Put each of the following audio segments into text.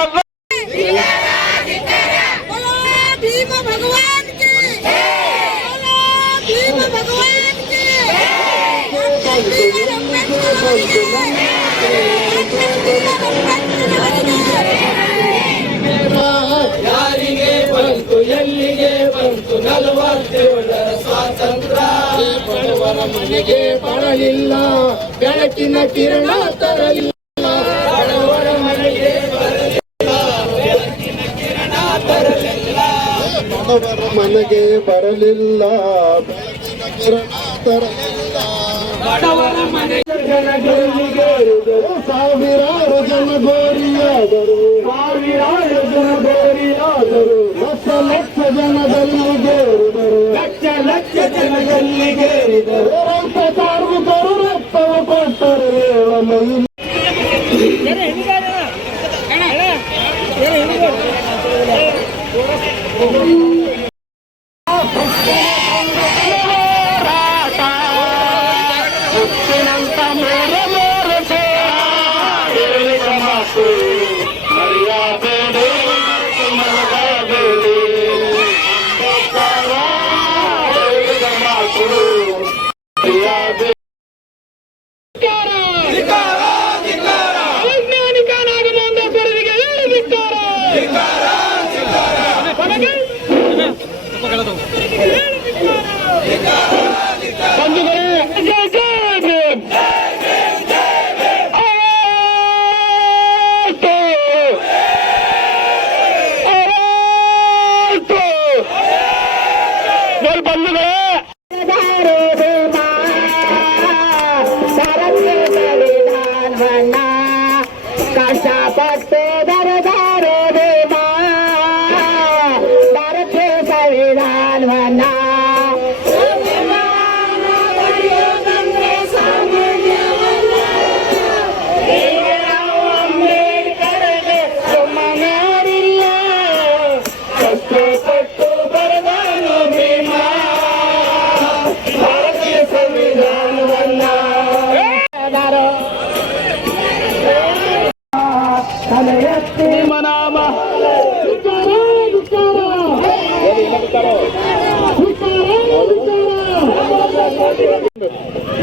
ಅವರಲ್ಲ. ಯಾರಿಗೆ ಬಂತು ಎಲ್ಲಿಗೆ ಬಂತು 47ರ ಸ್ವಾತಂತ್ರ್ಯ. ಬಡವರ ಮನೆಗೆ ಬರಲಿಲ್ಲ, ಬೆಳಕಿನ ಕಿರಣ ತರಲಿಲ್ಲ. ಬಡವರ ಮನೆಗೆ ಬರಲಿಲ್ಲ, ಬೆಳಕಿನ ಕಿರಣ ತರಲಿಲ್ಲ. ಬಡವರ ಮನೆಗೆ ಬರಲಿಲ್ಲ, ಬೆಳಕಿನ ಕಿರಣ ತರಲಿಲ್ಲ. ಬಡವರ ಮನೆಗೆ ಸಾವಿರಾರು ಜನ ಗೋರಿಯಾದರು, ಸಾವಿರಾರು ಜನ ಗೋರಿಯಾದರು. ಲಕ್ಷ ಲಕ್ಷ ಜನದಲ್ಲಿ ಗೇರಿದರು, ಲಕ್ಷ ಲಕ್ಷ ಜನದಲ್ಲಿ ಗೇರಿದರು. ರೈತ ಕಾರ್ಮಿಕರು ರಕ್ತವ ಕೊಟ್ಟರು.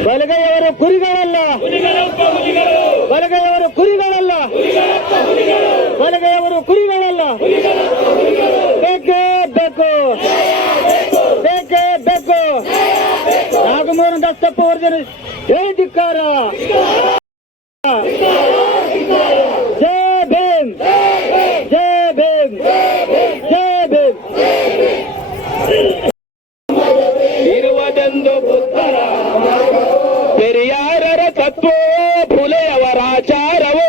ಬಲಗೈಯವರು ಕುರಿಗಳಲ್ಲ, ಬಲಗೈಯವರು ಕುರಿಗಳಲ್ಲ, ಬಲಗೈಯವರು ಕುರಿಗಳಲ್ಲ. ಬೇಕೇ ಬೇಕು, ಬೇಕೇ ಬೇಕು. ನಾಗಮೋಹನ ದಾಸಪ್ಪ ಅವರ ಹೇಳಿದಿಕ್ಕಾರ. ಜೈ ಭೀಮ್, ಜೈ ಭೀಮ್, ಜೈ ಭೀಮ್. ಇರುವುದೆಂದು ಬುದ್ಧರ ಪೆರಿಯಾರರ ತತ್ವವೋ ಫುಲೆಯವರ ಆಚಾರವೋ.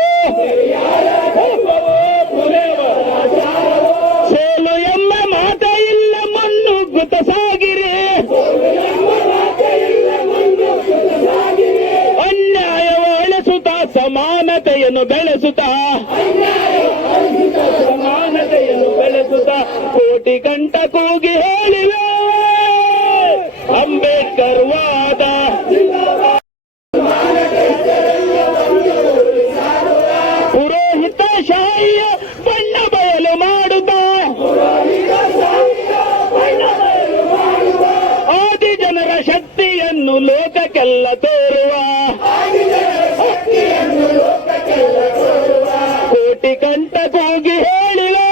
ಸೋಲು ಎಂಬ ಮಾತ ಇಲ್ಲ ಮುನ್ನುಗ್ಗುತ್ತ ಸಾಗಿರೆ, ಅನ್ಯಾಯವ ಅಳಿಸುತ್ತ ಸಮಾನತೆಯನ್ನು ಬೆಳೆಸುತ್ತ, ಸಮಾನತೆಯನ್ನು ಬೆಳೆಸುತ್ತ ಕೋಟಿ ಕಂಠ ಕೂಗಿ ಹೇಳಿವೆ ಅಂಬೇಡ್ಕರ್ ವಾದ. ಪುರೋಹಿತ ಶಾಹಿಯ ಬಣ್ಣ ಬಯಲು ಮಾಡುತ್ತ, ಆದಿ ಜನರ ಶಕ್ತಿಯನ್ನು ಲೋಕಕ್ಕೆಲ್ಲ ತೋರುವ, ಕೋಟಿ ಕಂಠ ಕೂಗಿ ಹೇಳಿವೆ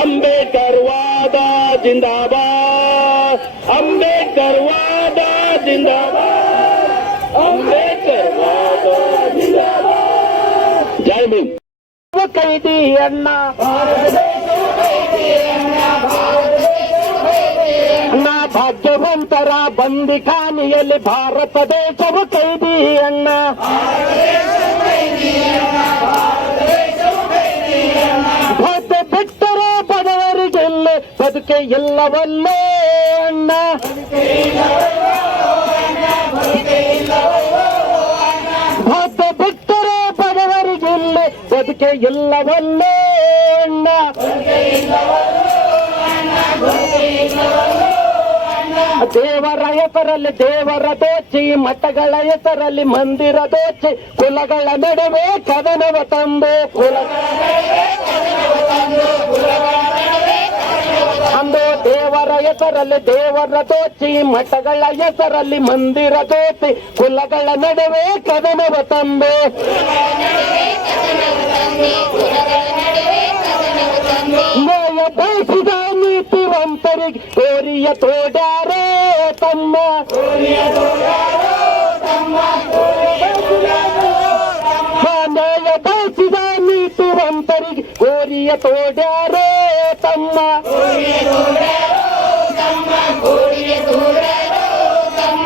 ಅಂಬೇಡ್ಕರ್ ವಾದ ಜಿಂದಾಬಾದ್, ಅಂಬೇಡ್ಕರ್ ವಾದ ಜಿಂದಾಬಾದ್, ಅಂಬೇಡ್ಕರ್ ವಾದ ಜಿಂದಾಬಾದ್. ಜೈ ಭೀಮ್. ಕೈದಿ ಅಣ್ಣ ಭಾಗ್ಯವಂತರ ಬಂದಿಖಾನೆಯಲ್ಲಿ ಭಾರತ ದೇಶವು ಕೈದಿ ಅಣ್ಣ. ಭಾಗ್ಯ ಬಿಟ್ಟರೆ ಬಡವರಿಗೆಲ್ಲ ಬದುಕೆ ಇಲ್ಲವಲ್ಲೇ ಅಣ್ಣ. ಭಾಗ್ಯ ಬಿಟ್ಟರೆ ಬಡವರಿಗೆಲ್ಲ ಬದುಕೆ ಇಲ್ಲವಲ್ಲೇ ಅಣ್ಣ. ದೇವರ ಹೆಸರಲ್ಲಿ ದೇವರ ದೋಚಿ, ಮಠಗಳ ಹೆಸರಲ್ಲಿ ಮಂದಿರ ದೋಚಿ, ಕುಲಗಳ ನಡುವೆ ಕದನವ ತಂದು ಅಂದು ದೇವರ ಹೆಸರಲ್ಲಿ ದೇವರ ದೋಚಿ, ಮಠಗಳ ಹೆಸರಲ್ಲಿ ಮಂದಿರ ದೋಚಿ, ಕುಲಗಳ ನಡುವೆ ಕದನವ ತಂದು ನ್ಯಾಯ ಬಯಸಿದ ನೀತಿವಂತರಿಗೆ ಕೋರಿಯ ತೋಡ್ಯಾರೋ ತಮ್ಮ ನ್ಯಾಯ ಬಯಸಿದ ನೀತಿವಂತರಿಗೆ ಕೋರಿಯ ತೋಡ್ಯಾರೋ ತಮ್ಮ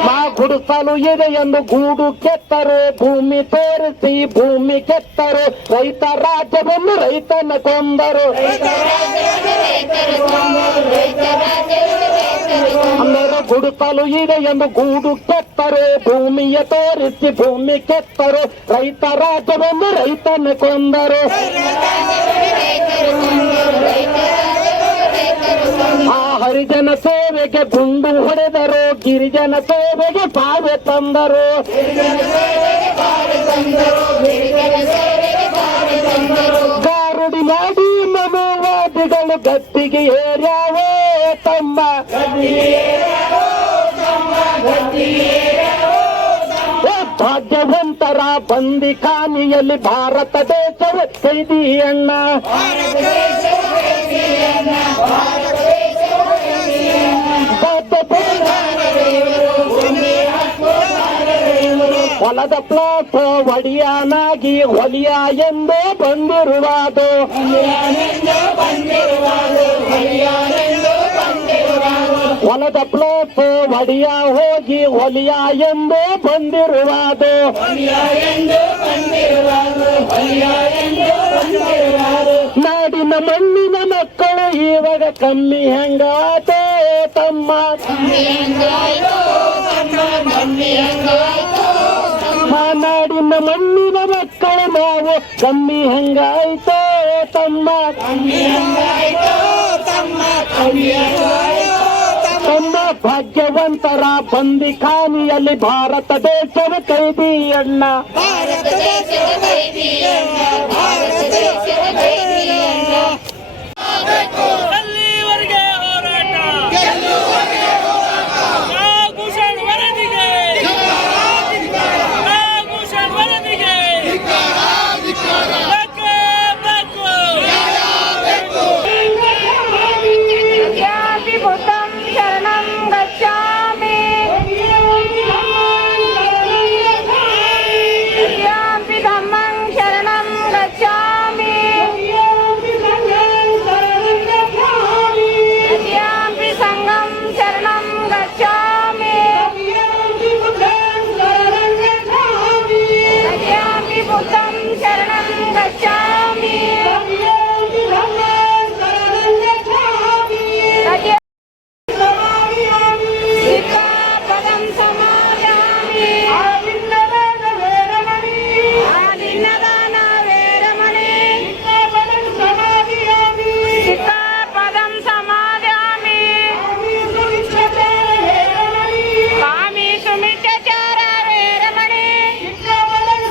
ಮಾ ಗುಡಿಸಲು ಇದೆ ಎಂದು ಗೂಡು ಕೆತ್ತರು, ಭೂಮಿ ತೋರಿಸಿ ಭೂಮಿ ಕೆತ್ತರು, ರೈತ ರಾಜ್ಯವನ್ನು ರೈತನ ಕೊಂದರು. ಅಂದರೆ ಗುಡಿಸಲು ಇದೆ ಎಂದು ಗೂಡು ಕೆತ್ತರು, ಭೂಮಿಯ ತೋರಿಸಿ ಭೂಮಿ ಕೆತ್ತರು, ರೈತ ರಾಜ್ಯವನ್ನು ರೈತನ ಕೊಂದರು. ಆ ಹರಿಜನ ಸೇವೆಗೆ ಗುಂಡು ಹೊಡೆದರು, ಗಿರಿಜನ ಸೇವೆಗೆ ಪಾವೆ ತಂದರು. ಗಾರುಡಿ ಮಾಡಿ ಮನೋವಾದಿಗಳು ಗದ್ದಿಗೆ ಏರ್ಯಾವೋ ತಮ್ಮ ಭಾಗ್ಯವಂತರ ಬಂದಿಖಾನಿಯಲ್ಲಿ ಭಾರತ ದೇಶವೇ ಕೈದಿಯಣ್ಣ. ಹೊಲದ ಪ್ಲಾಟ್ ಒಡಿಯಾನಾಗಿ ಹೊಲಿಯ ಎಂದು ಬಂದಿರುವುದು, ಹೊಲದ ಪ್ಲಾಟ್ ಒಡಿಯ ಹೋಗಿ ಹೊಲಿಯ ಎಂದು ಬಂದಿರುವುದು. ನಾಡಿನ ಮಣ್ಣಿನ ಮಕ್ಕಳು ಇವಾಗ ಕಮ್ಮಿ ಹೆಂಗಾತೋ ತಮ್ಮ ನಾಡಿನ ಮಣ್ಣಿನ ಮಕ್ಕಳು ನಾವು ಕಮ್ಮಿ ಹೆಂಗಾಯ್ತೋ ತಮ್ಮ ತಮ್ಮ ಭಾಗ್ಯವಂತರ ಬಂದಿಖಾನಿಯಲ್ಲಿ ಭಾರತ ದೇಶದ ಕೈದಿಯಣ್ಣ. ಅಲ್ಲಿವರೆಗೆ ಹೋರಾಟ, ಭೂಷಣ್ ವರದಿಗೆ, ಭೂಷಣ್ ವರದಿಗೆ ಯದ್ಯಾಪಿ ಬುದ್ಧಂ ಶರಣಂ ಗಚ್ಚಾಮಿ, ಯದ್ಯಾಪಿ ಧಮ್ಮಂ ಶರಣಂ ಗಚ್ಚಾಮಿ, ಯದ್ಯಾಪಿ ಸಂಘಂ ಶರಣಂ ಗಚ್ಚಾಮಿ, ಯದ್ಯಾಪಿ ಬುದ್ಧಂ ಶರಣಂ ಗಚ್ಚಾಮಿ, ಸಿಕ್ಕಾಪದಂ ಸಮಾಧಾಮಿ, ಆದಿನ್ನದಾನ ವೇರಮಣಿ, ಸಿಕ್ಕಾಪದಂ ಸಮಾಧಾಮಿ, ಕಾಮಿ ಸುಮಿತ್ಯಾಚಾರ ವೇರಮಣಿ, ಸಿಕ್ಕಾಪದಂ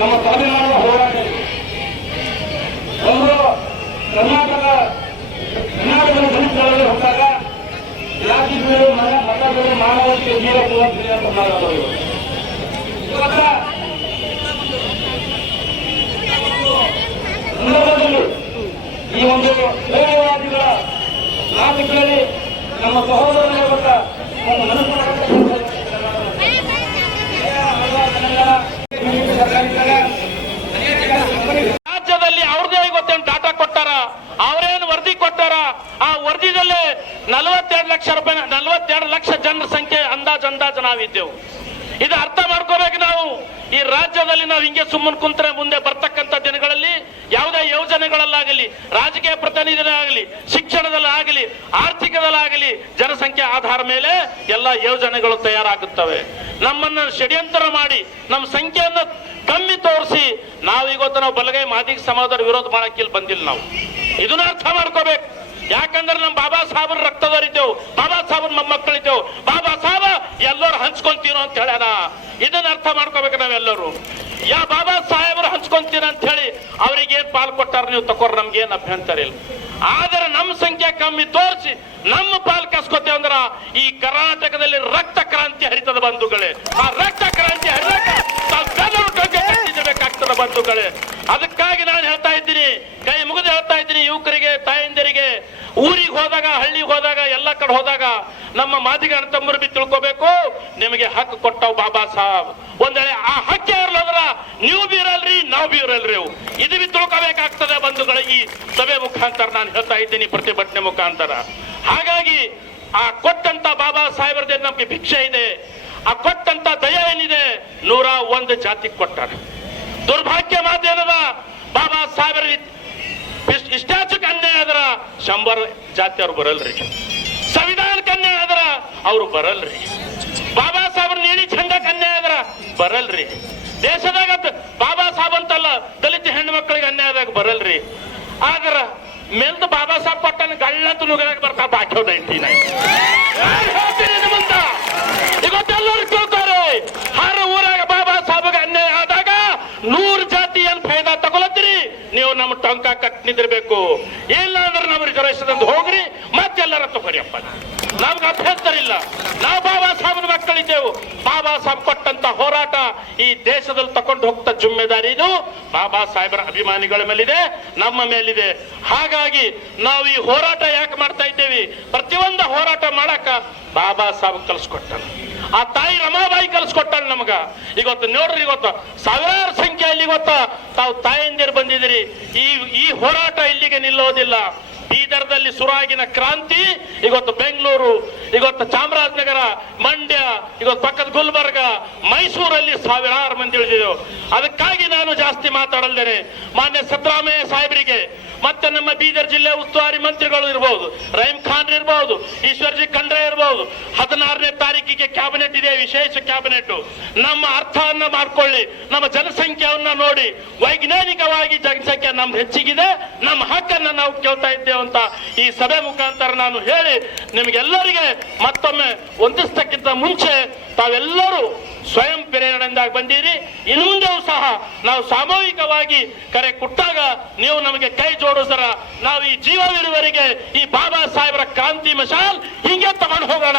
ನಮ್ಮ ಸ್ವಾಭಿಮಾನದ ಹೋರಾಟ ಒಂದು ಕರ್ನಾಟಕದ ದಲಿತರಲ್ಲಿ ಹೊಂದಾಗ ಜಾತಿಗಳು ಮತಗಳು ಮಾನವಕ್ಕೆ ಜೀವ ಕೊಡುವಂತೆ ಅಂತ ಮಾತಾಡೋದು. ಇವತ್ತ ಸಂದರ್ಭದಲ್ಲಿ ಈ ಒಂದು ಮಾತುಗಳಲ್ಲಿ ನಮ್ಮ ಸಹೋದರರ ಒಂದು ಮನಸ್ಸು 42 ಲಕ್ಷ ರೂಪಾಯಿ, 42 ಲಕ್ಷ ಜನರ ಸಂಖ್ಯೆ ಅಂದಾಜು ನಾವಿದ್ದೆವು. ಇದು ಅರ್ಥ ಮಾಡ್ಕೋಬೇಕು ನಾವು. ಈ ರಾಜ್ಯದಲ್ಲಿ ನಾವು ಹಿಂಗೆ ಸುಮ್ಮನೆ ಕುಂತ್ರೆ ಮುಂದೆ ಬರ್ತಕ್ಕಂಥ ದಿನಗಳಲ್ಲಿ ಯಾವುದೇ ಯೋಜನೆಗಳಲ್ಲಾಗಲಿ, ರಾಜಕೀಯ ಪ್ರತಿನಿಧಿಗಳಾಗಲಿ, ಶಿಕ್ಷಣದಲ್ಲಾಗಲಿ, ಆರ್ಥಿಕದಲ್ಲಾಗಲಿ ಜನಸಂಖ್ಯೆ ಆಧಾರ ಮೇಲೆ ಎಲ್ಲ ಯೋಜನೆಗಳು ತಯಾರಾಗುತ್ತವೆ. ನಮ್ಮನ್ನು ಷಡ್ಯಂತರ ಮಾಡಿ ನಮ್ಮ ಸಂಖ್ಯೆಯನ್ನು ಕಮ್ಮಿ ತೋರಿಸಿ ನಾವು ಬಲಗೈ ಮಾದಿಗ ಸಮಾಜದ ವಿರೋಧ ಮಾಡಕ್ಕೆ ಇಲ್ಲಿ ಬಂದಿಲ್ಲ. ನಾವು ಇದನ್ನ ಅರ್ಥ ಮಾಡ್ಕೋಬೇಕು. ಯಾಕಂದ್ರೆ ನಮ್ಮ ಬಾಬಾ ಸಾಹೇಬ್ರ ರಕ್ತದವರಿದ್ದೆವು, ಬಾಬಾ ಸಾಹೇಬ್ರ ಮೊಮ್ಮಕ್ಕಳಿದ್ದೆವು, ಬಾಬಾ ಸಾಹೇಬ ಎಲ್ಲರೂ ಹಂಚ್ಕೊಂತೀನೋ ಅಂತ ಹೇಳ್ಯಾನ. ಇದನ್ನ ಅರ್ಥ ಮಾಡ್ಕೋಬೇಕು ನಾವೆಲ್ಲರೂ. ಬಾಬಾ ಸಾಹೇಬ್ರು ಹಂಚ್ಕೊಂತೀರ ಅಂತ ಹೇಳಿ ಅವ್ರಿಗೆ ಏನ್ ಪಾಲ್ ಕೊಟ್ಟಾರ ನೀವು ತಕೋರ್, ನಮ್ಗೇನ್ ಅಭ್ಯಂತರ ಇಲ್ಲ. ಆದ್ರೆ ನಮ್ಮ ಸಂಖ್ಯೆ ಕಮ್ಮಿ ತೋರಿಸಿ ನಮ್ಮ ಪಾಲ್ ಕಸ್ಕೊತೇವೆ ಅಂದ್ರ ಈ ಕರ್ನಾಟಕದಲ್ಲಿ ರಕ್ತ ಕ್ರಾಂತಿ ಹರಿತದ ಬಂಧುಗಳೇ. ಆ ರಕ್ತ ಕ್ರಾಂತಿ ಹರಿದಾಗ ಕಟ್ಟಿಸಬೇಕಾಗ್ತದ ಬಂಧುಗಳೇ. ಅದಕ್ಕಾಗಿ ನಾನು ಹೇಳ್ತಾ ಇದ್ದೀನಿ, ಕೈ ಮುಗಿದು ಹೇಳ್ತಾ ಇದ್ದೀನಿ ಯುವಕರಿಗೆ, ತಾಯಂದಿರಿಗೆ, ಊರಿಗೆ ಹೋದಾಗ, ಹಳ್ಳಿಗೆ ಹೋದಾಗ, ಎಲ್ಲ ಕಡೆ ಹೋದಾಗ ನಮ್ಮ ಮಾದಿಗ ಅಣ್ಣತಮ್ಮರು ಬಿ ತಿಳ್ಕೋಬೇಕು, ನಿಮಗೆ ಹಕ್ಕು ಕೊಟ್ಟವ್ ಬಾಬಾ ಸಾಹೇಬ್. ಒಂದ್ ವೇಳೆ ಆ ಹಕ್ಕೇ ಇರಲ್ಲದ್ರ ನೀವು ಬಿ ಇರಲ್ರಿ, ನಾವು ಬಿ ಇರಲ್ರಿ. ಇದು ಬಿ ತಿಳ್ಕೋಬೇಕಾಗ್ತದೆ ಬಂಧುಗಳೇ. ಈ ಸಭೆ ಮುಖಾಂತರ ನಾನು ಹೇಳ್ತಾ ಇದ್ದೀನಿ, ಪ್ರತಿಭಟನೆ ಮುಖಾಂತರ. ಹಾಗಾಗಿ ಆ ಕೊಟ್ಟಂತ ಬಾಬಾ ಸಾಹೇಬ್ರದೇ ನಮ್ಗೆ ಭಿಕ್ಷೆ ಇದೆ. ಆ ಕೊಟ್ಟಂತ ದಯ ಏನಿದೆ 101 ಜಾತಿಗೆ ಕೊಟ್ಟಾರೆ. ದುರ್ಭಾಗ್ಯ ಮಾತೇನದ, ಬಾಬಾ ಸಾಹೇಬ್ರ ಇಷ್ಟಾಚಕ್ಕೆ ಅನ್ಯಾಯ ಆದ್ರ 100 ಜಾತಿಯವ್ರು ಬರಲ್ರಿ. ಸಂವಿಧಾನಕ್ಕೆ ಅನ್ಯಾಯ ಆದ್ರ ಅವ್ರು ಬರಲ್ರಿ. ಬಾಬಾ ಸಾಹೇಬ್ರ ನೀಡಿ ಚಂದಕ್ಕೆ ಅನ್ಯಾಯ ಆದ್ರ ಬರಲ್ರಿ. ದೇಶದಾಗ ಬಾಬಾ ಸಾಹೇಬ್ ಅಂತಲ್ಲ, ದಲಿತ ಹೆಣ್ಣು ಮಕ್ಕಳಿಗೆ ಅನ್ಯಾಯ ಆದಾಗ ಬರಲ್ರಿ. ಆದ್ರ ಮೇಲ್ದು ಬಾಬಾ ಸಾಹೇಬ್ ಕೊಟ್ಟನ ಗಳ್ಳಂತ ನುಗ್ಗದಾಗ ಬರ್ತಾ ಬಾಕಿ ಹೋದ ಹೇಳ್ತೀನಿ ನಿಮ್ಮಂತ. ಇವತ್ತೆಲ್ಲರೂ ಕೇಳ್ತಾರೆ, ಹರ ಊರಾಗ ಬಾಬಾ ಸಾಹೇಬ್ಗೆ ಅನ್ಯಾಯ ಆದಾಗ 100 ಜಾತಿ ಏನ್ ಫೈದಾ ತಗೊಳತ್ತೀರಿ ನೀವು? ನಮ್ಮ ಟೊಂಕ ಕಟ್ ನಿಂದಿರ್ಬೇಕು. ಇಲ್ಲ ಅಂದ್ರೆ ನಮ್ಮ ರಿಸರ್ವೇಶನ್ ಹೋಗ್ರಿ, ಮತ್ತೆಲ್ಲರ ತಗೋರಿಯಪ್ಪ. ನಮ್ಗೆ ಅಭ್ಯಂತರ ಇಲ್ಲ. ನಾವು ಬಾಬಾ ಸಾಹೇಬ್ರ ಮಕ್ಕಳಿದ್ದೆವು. ಬಾಬಾ ಸಾಹೇಬ್ ಕೊಟ್ಟಂತ ಹೋರಾಟ ಈ ದೇಶದಲ್ಲಿ ತಕೊಂಡು ಹೋಗ್ತಾ ಜುಮ್ಮೆದಾರಿ ಇದು ಬಾಬಾ ಸಾಹೇಬರ ಅಭಿಮಾನಿಗಳ ಮೇಲಿದೆ, ನಮ್ಮ ಮೇಲಿದೆ. ಹಾಗಾಗಿ ನಾವು ಈ ಹೋರಾಟ ಯಾಕೆ ಮಾಡ್ತಾ ಇದ್ದೇವೆ? ಪ್ರತಿಯೊಂದು ಹೋರಾಟ ಮಾಡಕ ಬಾಬಾ ಸಾಹೇಬ್ ಕಲ್ಸ್ಕೊಟ್ಟಾನ. ಆ ತಾಯಿ ರಮಾಬಾಯಿ ಕಲ್ಸ್ಕೊಟ್ಟಾಳ ನಮಗ. ಇವತ್ತು ನೋಡ್ರಿ, ಇವತ್ತು ಸಾವಿರಾರು ಸಂಖ್ಯೆಯಲ್ಲಿ ಇವತ್ತು ತಾವು ತಾಯಂದಿರು ಬಂದಿದ್ದೀರಿ. ಈ ಹೋರಾಟ ಇಲ್ಲಿಗೆ ನಿಲ್ಲೋದಿಲ್ಲ. ಬೀದರ್ದಲ್ಲಿ ಶುರುವಾಗಿನ ಕ್ರಾಂತಿ ಇವತ್ತು ಬೆಂಗಳೂರು, ಇವತ್ತು ಚಾಮರಾಜನಗರ, ಮಂಡ್ಯ, ಇವತ್ತು ಪಕ್ಕದ ಗುಲ್ಬರ್ಗ, ಮೈಸೂರಲ್ಲಿ ಸಾವಿರಾರು ಮಂದಿ ಉಳಿದಿದ್ದೆವು. ಅದಕ್ಕಾಗಿ ನಾನು ಜಾಸ್ತಿ ಮಾತಾಡಲ್ದೇನೆ ಮಾನ್ಯ ಸಿದ್ದರಾಮಯ್ಯ ಸಾಹೇಬರಿಗೆ, ಮತ್ತೆ ನಮ್ಮ ಬೀದರ್ ಜಿಲ್ಲೆ ಉಸ್ತುವಾರಿ ಮಂತ್ರಿಗಳು ಇರಬಹುದು, ರಹೀಂ ಖಾನ್ ಇರಬಹುದು, ಈಶ್ವರ್ಜಿ ಖಂಡ್ರೆ ಇರಬಹುದು. 16ನೇ ತಾರೀಕಿಗೆ ಕ್ಯಾಬಿನೆಟ್ ಇದೆ, ವಿಶೇಷ ಕ್ಯಾಬಿನೆಟ್. ನಮ್ಮ ಅರ್ಥವನ್ನ ಮಾಡ್ಕೊಳ್ಳಿ, ನಮ್ಮ ಜನಸಂಖ್ಯೆಯನ್ನ ನೋಡಿ. ವೈಜ್ಞಾನಿಕವಾಗಿ ಜನಸಂಖ್ಯೆ ನಮ್ದು ಹೆಚ್ಚಿಗಿದೆ, ನಮ್ಮ ಹಕ್ಕನ್ನ ನಾವು ಕೇಳ್ತಾ ಇದ್ದೇವೆ ಅಂತ ಈ ಸಭೆ ಮುಖಾಂತರ ನಾನು ಹೇಳಿ ನಿಮಗೆಲ್ಲರಿಗೆ ಮತ್ತೊಮ್ಮೆ ಹೊಂದಿಸ್ತಕ್ಕಿಂತ ಮುಂಚೆ ತಾವೆಲ್ಲರೂ ಸ್ವಯಂ ಪ್ರೇರಣೆಯಿಂದ ಬಂದಿರಿ. ಇನ್ನು ಮುಂದೆಯೂ ಸಹ ನಾವು ಸಾಮೂಹಿಕವಾಗಿ ಕರೆ ಕೊಟ್ಟಾಗ ನೀವು ನಮಗೆ ಕೈ ಜೋಡಿಸರ ನಾವು ಈ ಜೀವವಿರುವವರೆಗೆ ಈ ಬಾಬಾ ಸಾಹೇಬರ ಕ್ರಾಂತಿ ಮಶಾಲ್ ಹಿಂಗೆ ತಗೊಂಡು ಹೋಗೋಣ.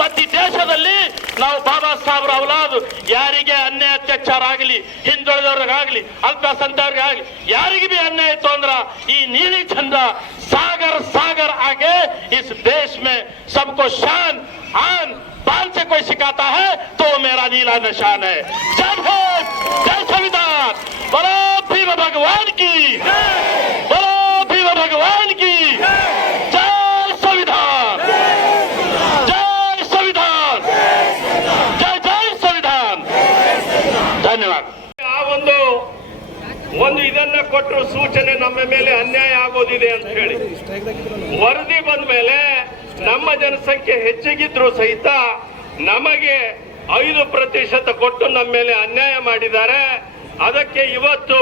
ಮತ್ತೆ ಈ ದೇಶದಲ್ಲಿ ನಾವು ಬಾಬಾ ಸಾಹೇಬ್ರ ಔಲಾದ್ ಯಾರಿಗೆ ಅನ್ಯಾಯ ಅತ್ಯಾಚಾರ ಆಗಲಿ, ಹಿಂದುಳಿದವ್ರಿಗಾಗ್ಲಿ, ಅಲ್ಪಸಂಖ್ಯಾತರಿಗಾಗ್ಲಿ, ಯಾರಿಗೆ ಬಿ ಅನ್ಯಾಯ ಇತ್ತು ಅಂದ್ರ ಈ ನೀಲಿ ಚಂದ सागर सागर आगे इस देश में सबको शान आन बाल से कोई सिखाता है तो मेरा नीला निशान है. जय भीम, जय संविधान, बोलो भीम भगवान की, बोलो भीम भगवान की, जय संविधान, जय संविधान, जय जय संविधान. धन्यवाद. ಒಂದು ಇದನ್ನ ಕೊಟ್ಟರು ಸೂಚನೆ, ನಮ್ಮ ಮೇಲೆ ಅನ್ಯಾಯ ಆಗೋದಿದೆ ಅಂತ ಹೇಳಿ. ವರದಿ ಬಂದ ಮೇಲೆ ನಮ್ಮ ಜನಸಂಖ್ಯೆ ಹೆಚ್ಚಿಗಿದ್ರು ಸಹಿತ ನಮಗೆ 5% ಕೊಟ್ಟು ನಮ್ಮ ಮೇಲೆ ಅನ್ಯಾಯ ಮಾಡಿದ್ದಾರೆ. ಅದಕ್ಕೆ ಇವತ್ತು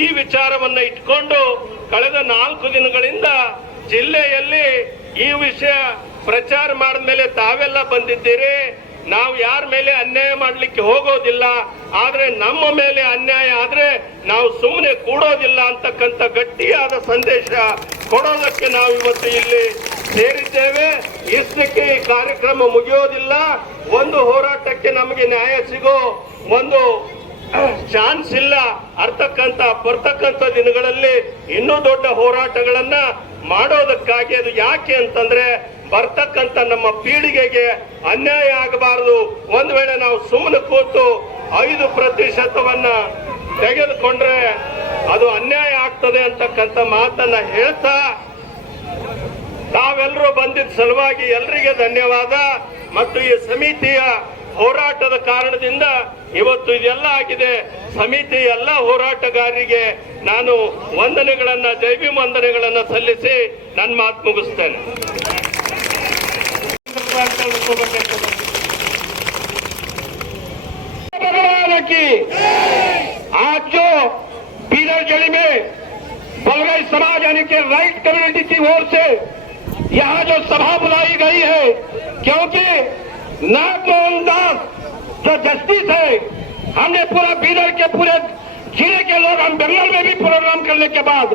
ಈ ವಿಚಾರವನ್ನ ಇಟ್ಕೊಂಡು ಕಳೆದ 4 ದಿನಗಳಿಂದ ಜಿಲ್ಲೆಯಲ್ಲಿ ಈ ವಿಷಯ ಪ್ರಚಾರ ಮಾಡಿದ ಮೇಲೆ ತಾವೆಲ್ಲ ಬಂದಿದ್ದೀರಿ. ನಾವು ಯಾರ ಮೇಲೆ ಅನ್ಯಾಯ ಮಾಡ್ಲಿಕ್ಕೆ ಹೋಗೋದಿಲ್ಲ, ಆದ್ರೆ ನಮ್ಮ ಮೇಲೆ ಅನ್ಯಾಯ ಆದ್ರೆ ನಾವು ಸುಮ್ಮನೆ ಕೂಡೋದಿಲ್ಲ ಅಂತಕ್ಕಂಥ ಗಟ್ಟಿಯಾದ ಸಂದೇಶ ಕೊಡೋದಕ್ಕೆ ನಾವು ಇವತ್ತು ಇಲ್ಲಿ ಸೇರಿದ್ದೇವೆ. ಇಷ್ಟಕ್ಕೆ ಈ ಕಾರ್ಯಕ್ರಮ ಮುಗಿಯೋದಿಲ್ಲ. ಒಂದು ಹೋರಾಟಕ್ಕೆ ನಮಗೆ ನ್ಯಾಯ ಸಿಗೋ ಒಂದು ಚಾನ್ಸ್ ಇಲ್ಲ ಬರ್ತಕ್ಕಂಥ ದಿನಗಳಲ್ಲಿ ಇನ್ನೂ ದೊಡ್ಡ ಹೋರಾಟಗಳನ್ನ ಮಾಡೋದಕ್ಕಾಗಿ. ಅದು ಯಾಕೆ ಅಂತಂದ್ರೆ ಬರ್ತಕ್ಕಂಥ ನಮ್ಮ ಪೀಳಿಗೆಗೆ ಅನ್ಯಾಯ ಆಗಬಾರದು. ಒಂದ್ ವೇಳೆ ನಾವು ಸುಮ್ಮನೆ ಕೂತು 5% ತೆಗೆದುಕೊಂಡ್ರೆ ಅದು ಅನ್ಯಾಯ ಆಗ್ತದೆ ಅಂತಕ್ಕಂಥ ಮಾತನ್ನ ಹೇಳ್ತಾ ತಾವೆಲ್ಲರೂ ಬಂದಿದ್ದ ಸಲುವಾಗಿ ಎಲ್ರಿಗೆ ಧನ್ಯವಾದ. ಮತ್ತು ಈ ಸಮಿತಿಯ ಹೋರಾಟದ ಕಾರಣದಿಂದ ಇವತ್ತು ಇದೆಲ್ಲ ಆಗಿದೆ. ಸಮಿತಿ ಎಲ್ಲ ಹೋರಾಟಗಾರರಿಗೆ ನಾನು ವಂದನೆಗಳನ್ನ, ಜೈವಿ ವಂದನೆಗಳನ್ನ ಸಲ್ಲಿಸಿ ನನ್ನ ಮಾತು ಮುಗಿಸ್ತೇನೆ. आज जो बीदर जिले में बलगई समाज यानी कि राइट कम्युनिटी की ओर से यहाँ जो सभा बुलाई गई है, क्योंकि नागमोहन दास जो जस्टिस है, हमने पूरा बीदर के पूरे जिले के लोग, हम बेंगलोर में भी प्रोग्राम करने के बाद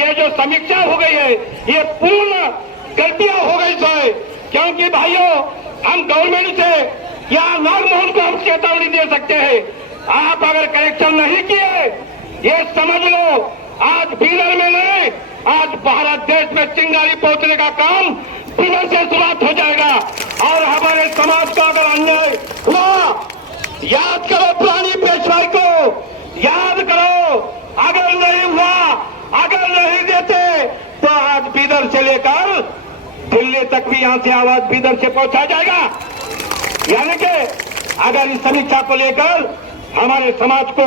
ये जो समीक्षा हो गई है, ये पूर्ण गलतियां हो गई है. क्योंकि भाइयों, हम गवर्नमेंट से या नागमोहन को हम चेतावनी दे सकते हैं, आप अगर करेक्शन नहीं किए, ये समझ लो आज बीदर में नहीं, आज भारत देश में चिंगारी पहुंचने का काम बीदर से शुरुआत हो जाएगा. और हमारे समाज का अगर अन्याय हुआ, याद करो पुरानी पेशवाई को, याद करो. अगर नहीं हुआ, अगर नहीं देते तो आज बीदर से लेकर दिल्ली तक भी यहां से आवाज बीदर से पहुंचा जाएगा. यानी कि अगर इस समीक्षा को लेकर हमारे समाज को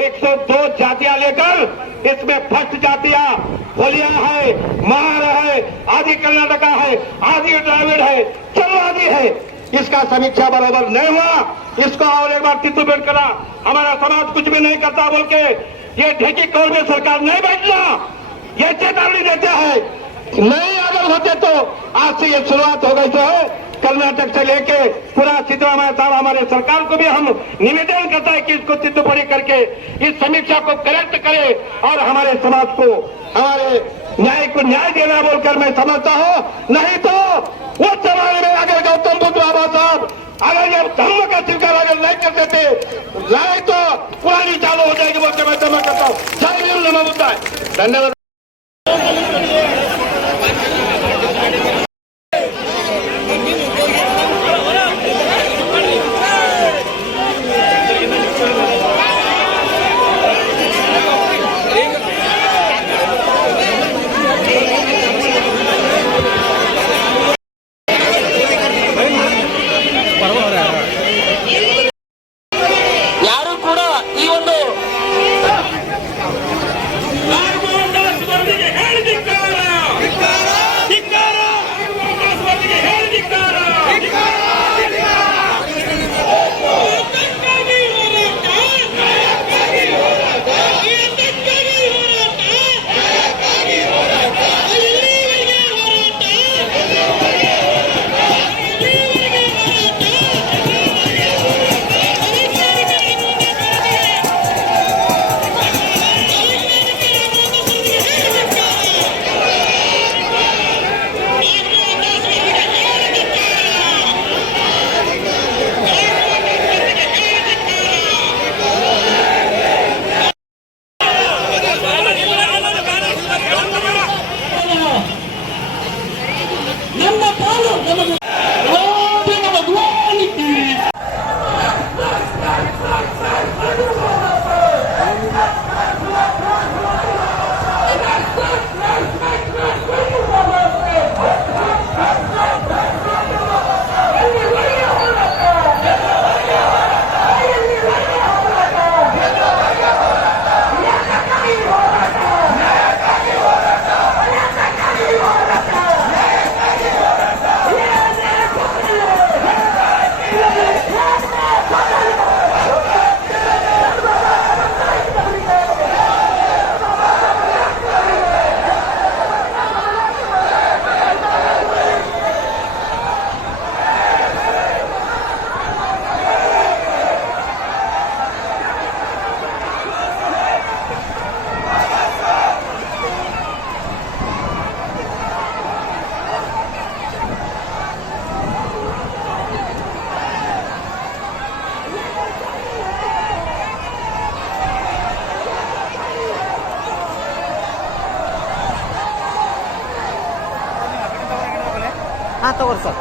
102 जातियां लेकर, इसमें फर्स्ट जातियां होलिया है, महार है, आदि कर्नाटका है, आदि द्राविड़ है, चलो आदि है, इसका समीक्षा बराबर नहीं हुआ. इसको और एक बार तितुबेट करा, हमारा समाज कुछ भी नहीं करता बोल के ये ढेकी कौल में सरकार नहीं बैठना, ये चेतावनी देते हैं. नहीं अगर होते तो आज से ये शुरुआत हो गई जो है कर्नाटक से लेके पूरा सिद्धरामैया साहब, हमारे सरकार को भी हम निवेदन करता है कि इसको तिद्दुपड़ी करके इस समीक्षा को करेक्ट करे और हमारे समाज को, हमारे न्याय को न्याय देना बोलकर मैं समझता हूँ. नहीं तो उस जमाने में अगर गौतम बुद्ध बाबा साहब अगर ये धर्म का स्वीकार अगर नहीं करते थे, नहीं तो पुरानी चालू हो जाएगी बोलकर मैं समझ करता हूँ. जय भीम, नमो बुद्धाय. धन्यवाद. ಯಾರು ಕೂಡ ಈ ಒಂದು ಹಾಂ ತಗೋರಿ ಸರ್.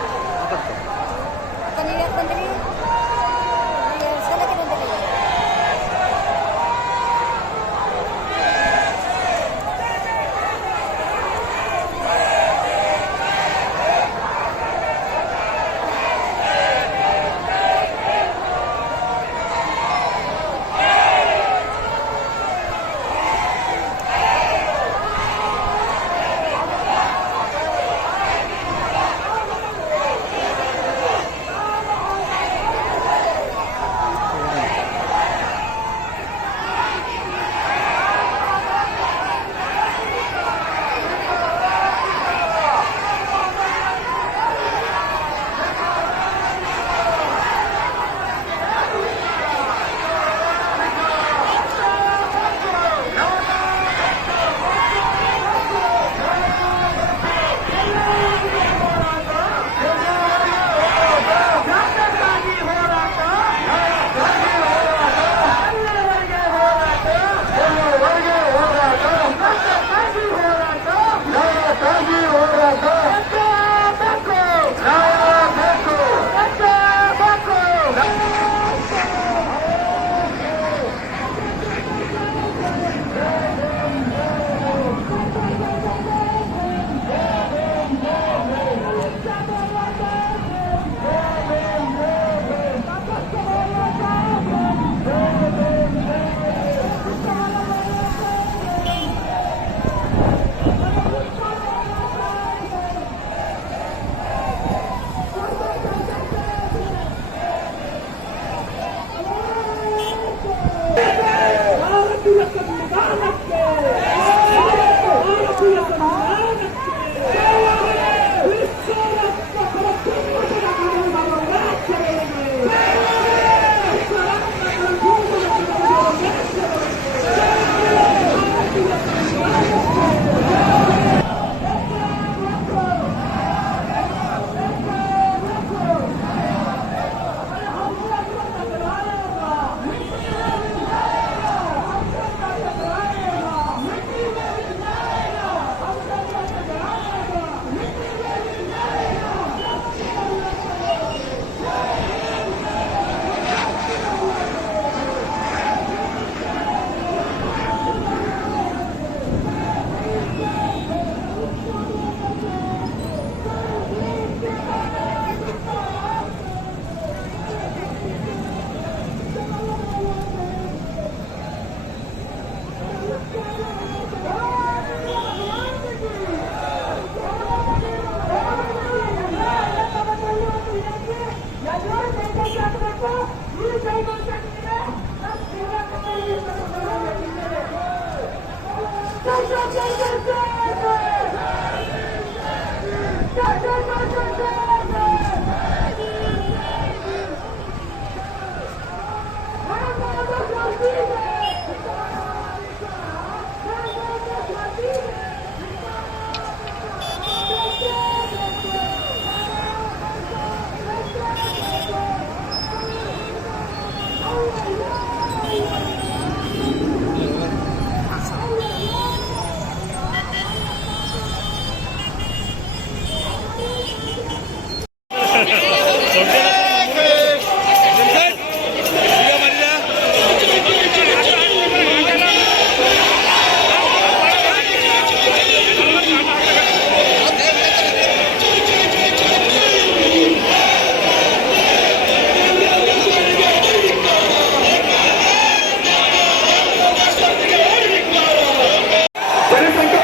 ಜನಸಂಖ್ಯೆ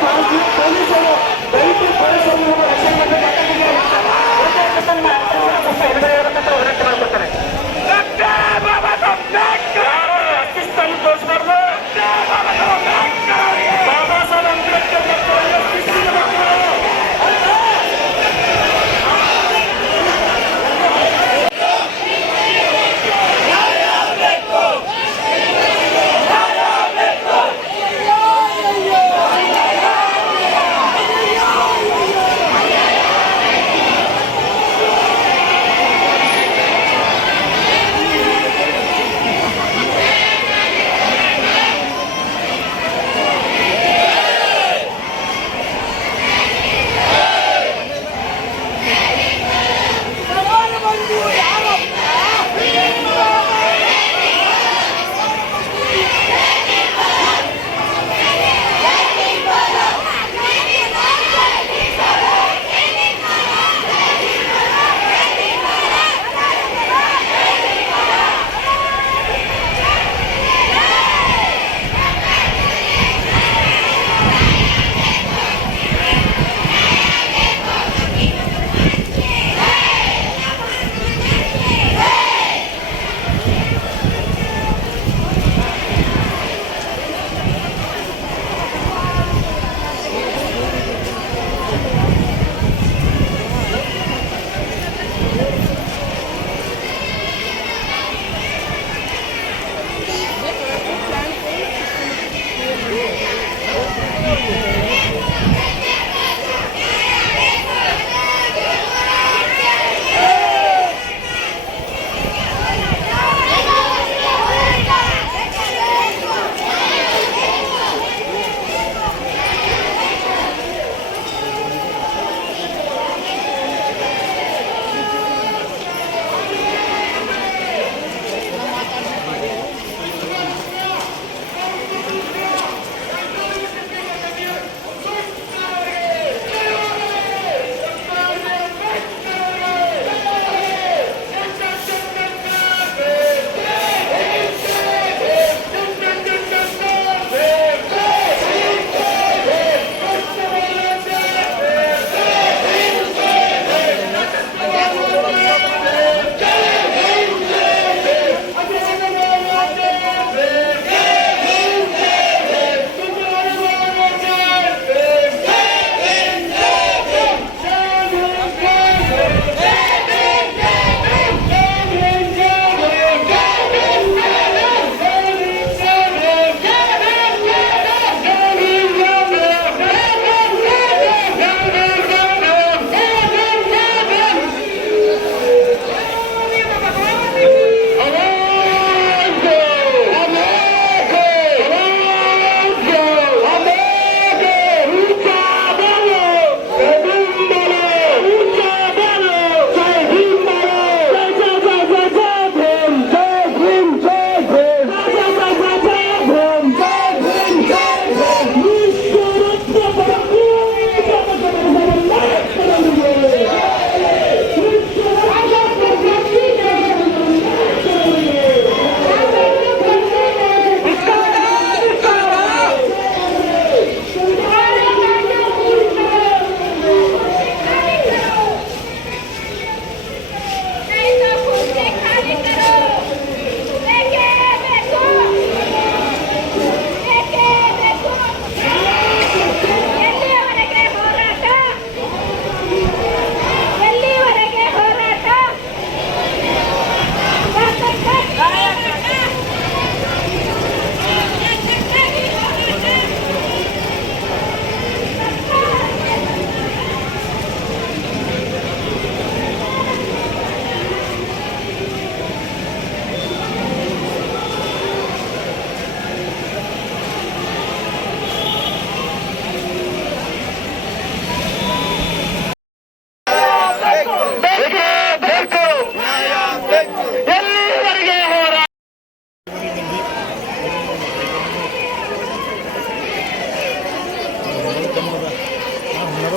ಪೊಲೀಸರು ದಯವಿಟ್ಟು ಪೊಲೀಸರು ರಕ್ಷಣೆ ಮಾಡಬೇಕಾಗಿದೆ.